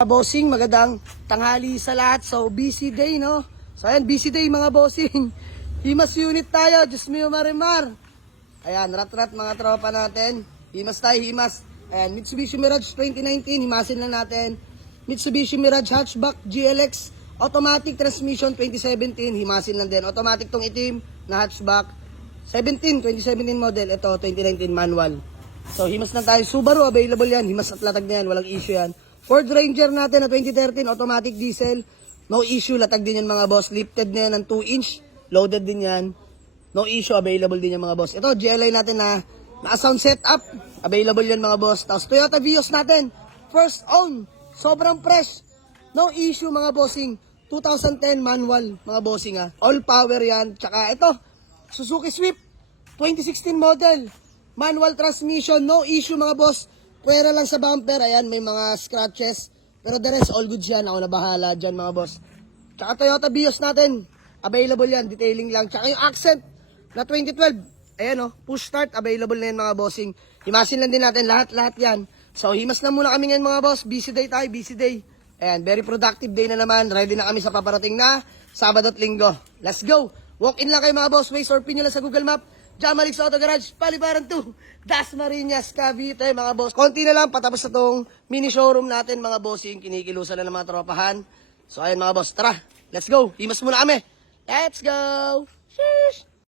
Bossing, magandang tanghali sa lahat. So, busy day, no? So, ayan, busy day mga bossing. Himas unit tayo, Diyos mio marimar. Ayan, rat-rat mga tropa natin. Himas tayo, himas. Ayan, Mitsubishi Mirage 2019, himasin lang natin. Mitsubishi Mirage Hatchback GLX, automatic transmission 2017, himasin lang din. Automatic tong itim na hatchback. 2017 model, ito 2019 manual. So, himas na tayo. Subaru, available yan. Himas at latag na yan, walang issue yan. Ford Ranger natin na 2013, automatic diesel. No issue, latag din yan mga boss. Lifted na yan ng 2 inch. Loaded din yan. No issue, available din yan mga boss. Ito, GLI natin na sound setup. Available yan mga boss. Tapos Toyota Vios natin. First own. Sobrang fresh. No issue mga bossing. 2010 manual mga bossing ha. All power yan. Tsaka ito, Suzuki Swift. 2016 model. Manual transmission. No issue mga boss. Pwera lang sa bumper, ayan, may mga scratches. Pero the rest, all good yan. Ako na bahala dyan, mga boss. Tsaka Toyota Vios natin, available yan, detailing lang. Tsaka yung Accent na 2012, ayan o, push start, available na yan, mga bossing. Himasin lang din natin, lahat-lahat yan. So, himas na muna kami ngayon, mga boss. Busy day tayo, busy day. Ayan, very productive day na naman. Ready na kami sa paparating na Sabado at Linggo. Let's go! Walk in lang kayo, mga boss. Waze or pin nyo lang sa Google Map. Jamalix Auto Garage, Palibaran 2, Dasmariñas, Cavite, mga boss. Konti na lang, patapos na tong mini showroom natin, mga bossing. Kinikilusan na ng mga tropahan. So, ayan mga boss, tara, let's go. Himas muna kami. Let's go. Sheesh.